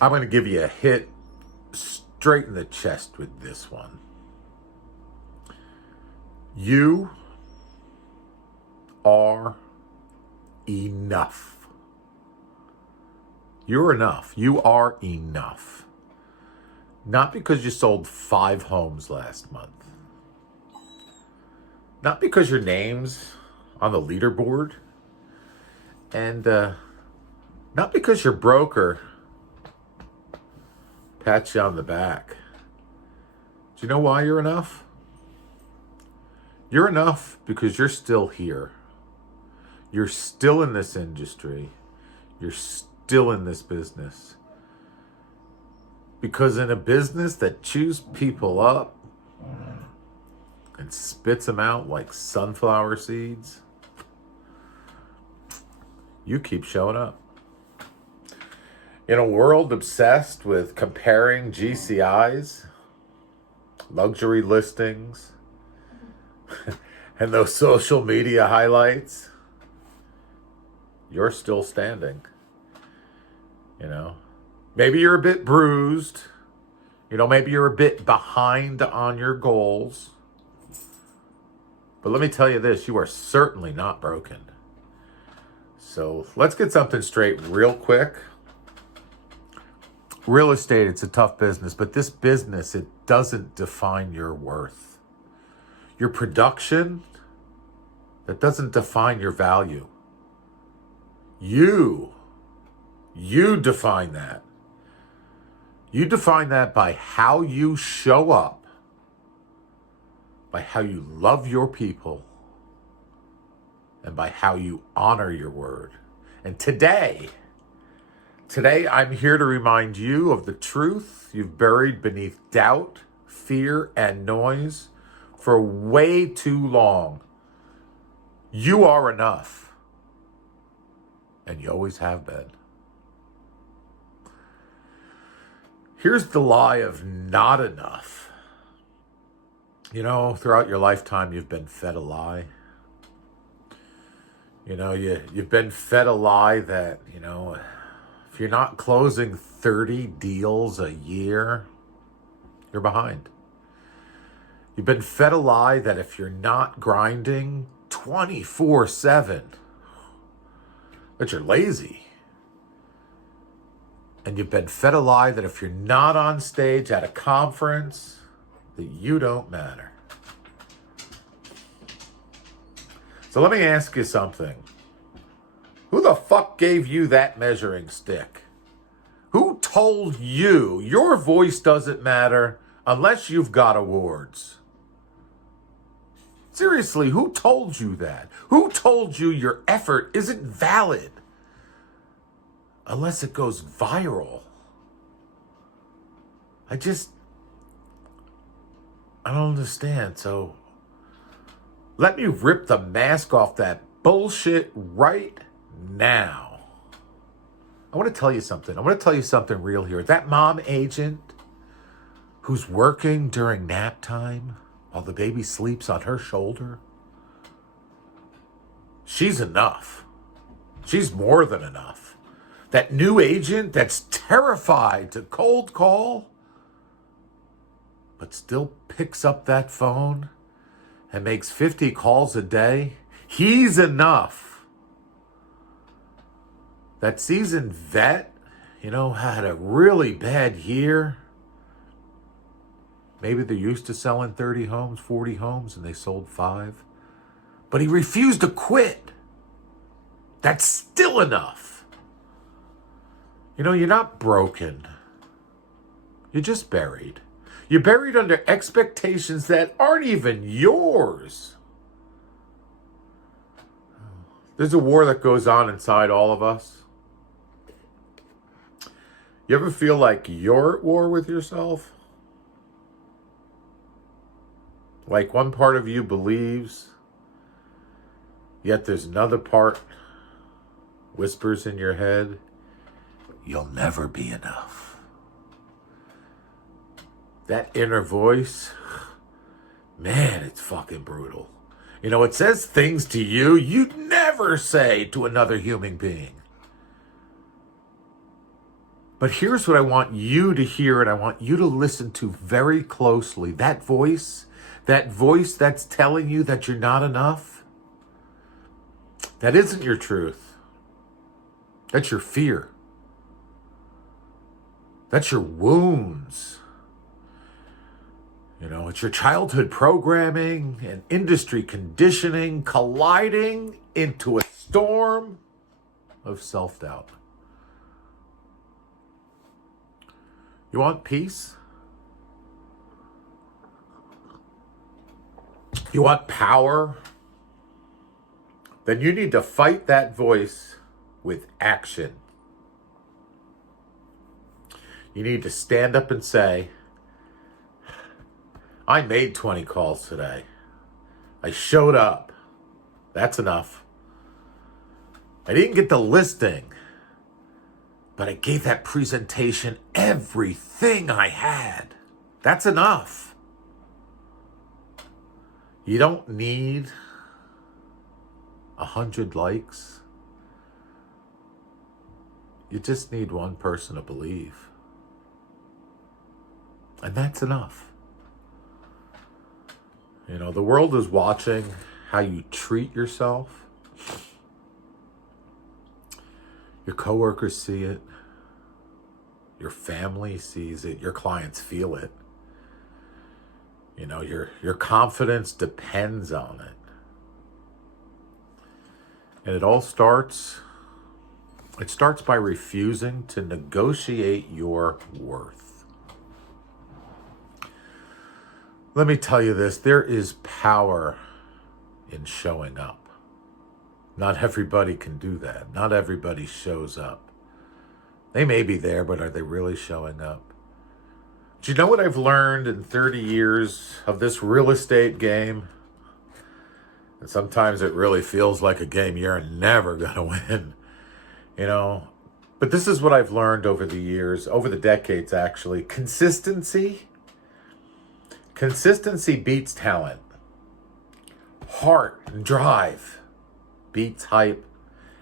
I'm going to give you a hit straight in the chest with this one. You are enough. You're enough. You are enough. Not because you sold 5 homes last month. Not because your name's on the leaderboard. And not because your broker pats you on the back. Do you know why you're enough? You're enough because you're still here. You're still in this industry. You're still in this business. Because in a business that chews people up and spits them out like sunflower seeds, you keep showing up. In a world obsessed with comparing GCIs, luxury listings, and those social media highlights, you're still standing. Maybe you're a bit bruised. Maybe you're a bit behind on your goals. But let me tell you this, you are certainly not broken. So let's get something straight real quick. Real estate, it's a tough business, but this business, it doesn't define your worth. Your production, that doesn't define your value. You define that. You define that by how you show up, by how you love your people, and by how you honor your word. And today I'm here to remind you of the truth you've buried beneath doubt, fear, and noise for way too long. You are enough. And you always have been. Here's the lie of not enough. Throughout your lifetime, you've been fed a lie. You've been fed a lie that, if you're not closing 30 deals a year, you're behind. You've been fed a lie that if you're not grinding 24/7, that you're lazy. And you've been fed a lie that if you're not on stage at a conference, that you don't matter. So let me ask you something. Who the fuck gave you that measuring stick? Who told you your voice doesn't matter unless you've got awards? Seriously, who told you that? Who told you your effort isn't valid unless it goes viral? I don't understand. So let me rip the mask off that bullshit right now. I want to tell you something. I want to tell you something real here. That mom agent who's working during nap time while the baby sleeps on her shoulder, she's enough. She's more than enough. That new agent that's terrified to cold call, but still picks up that phone and makes 50 calls a day, he's enough. That seasoned vet, had a really bad year. Maybe they're used to selling 30 homes, 40 homes, and they sold 5. But he refused to quit. That's still enough. You're not broken. You're just buried. You're buried under expectations that aren't even yours. There's a war that goes on inside all of us. You ever feel like you're at war with yourself? Like one part of you believes, yet there's another part whispers in your head, you'll never be enough. That inner voice, man, it's fucking brutal. It says things to you you'd never say to another human being. But here's what I want you to hear, and I want you to listen to very closely. That voice that's telling you that you're not enough, that isn't your truth. That's your fear. That's your wounds. You know, it's your childhood programming and industry conditioning colliding into a storm of self-doubt. You want peace? You want power? Then you need to fight that voice with action. You need to stand up and say, I made 20 calls today. I showed up. That's enough. I didn't get the listing, but I gave that presentation everything I had. That's enough. You don't need 100 likes. You just need one person to believe. And that's enough. You know, the world is watching how you treat yourself. Your coworkers see it. Your family sees it. Your clients feel it. You know, your confidence depends on it. And it starts by refusing to negotiate your worth. Let me tell you this, there is power in showing up. Not everybody can do that. Not everybody shows up. They may be there, but are they really showing up? Do you know what I've learned in 30 years of this real estate game? And sometimes it really feels like a game you're never going to win, you know. But this is what I've learned over the years, over the decades actually. Consistency beats talent. Heart and drive beats hype.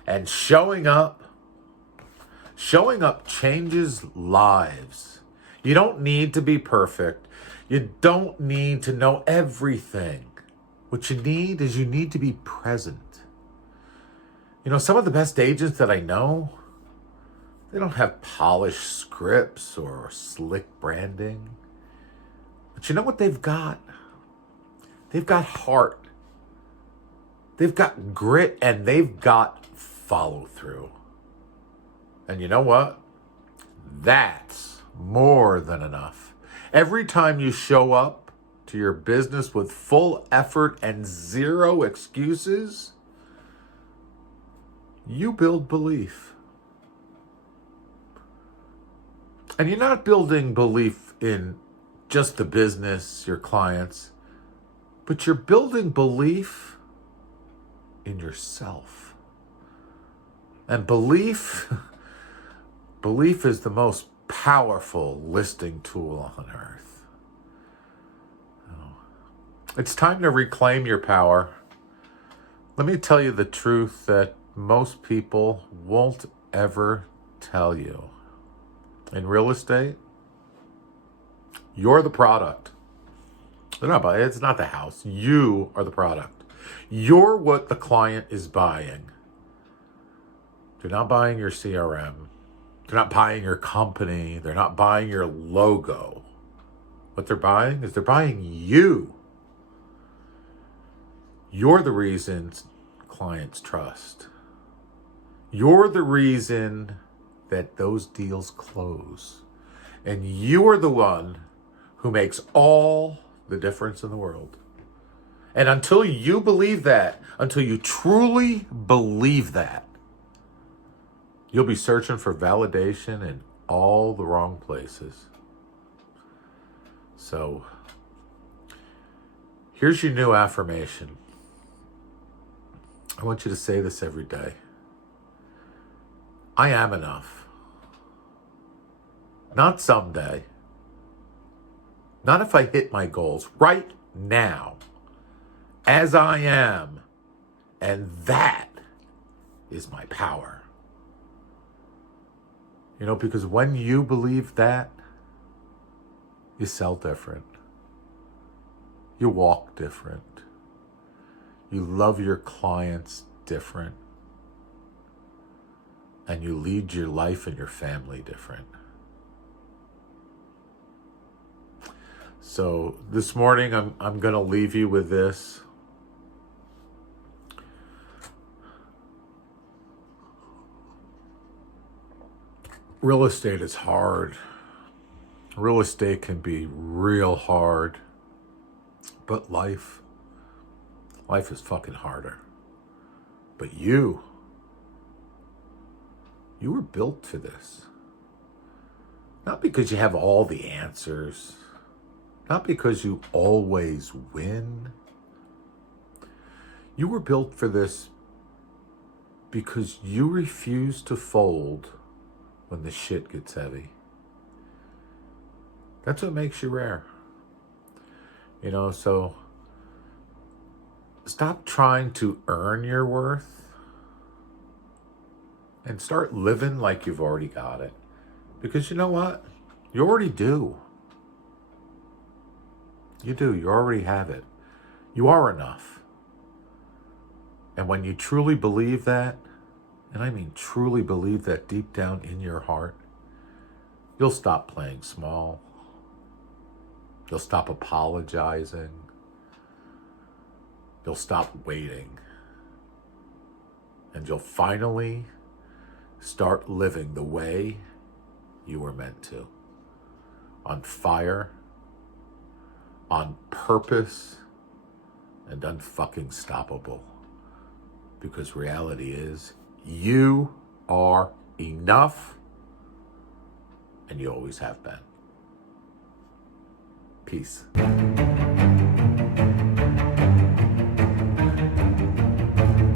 And showing up changes lives. You don't need to be perfect. You don't need to know everything. What you need to be present. You know, some of the best agents that I know, they don't have polished scripts or slick branding. But you know what they've got? They've got heart. They've got grit, and they've got follow through. And you know what? That's more than enough. Every time you show up to your business with full effort and zero excuses, you build belief. And you're not building belief in just the business, your clients, but you're building belief in yourself. And belief is the most powerful listing tool on earth. It's time to reclaim your power. Let me tell you the truth that most people won't ever tell you. In real estate, you're the product. It's not the house. You are the product. You're what the client is buying. They're not buying your CRM. They're not buying your company. They're not buying your logo. What they're buying is they're buying you. You're the reason clients trust. You're the reason that those deals close. And you are the one who makes all the difference in the world. And until you believe that, until you truly believe that, you'll be searching for validation in all the wrong places. So, here's your new affirmation. I want you to say this every day. I am enough. Not someday. Not if I hit my goals. Right now. As I am. And that is my power. You know, because when you believe that, you sell different. You walk different. You love your clients different. And you lead your life and your family different. So this morning, I'm going to leave you with this. Real estate is hard. Real estate can be real hard. But life is fucking harder. But you were built for this. Not because you have all the answers. Not because you always win. You were built for this because you refuse to fold when the shit gets heavy. That's what makes you rare. You know, so stop trying to earn your worth and start living like you've already got it. Because you know what? You already do. You do. You already have it. You are enough. And when you truly believe that, and I mean truly believe that deep down in your heart, you'll stop playing small. You'll stop apologizing. You'll stop waiting. And you'll finally start living the way you were meant to. On fire, on purpose, and unfucking stoppable. Because reality is, you are enough, and you always have been. Peace.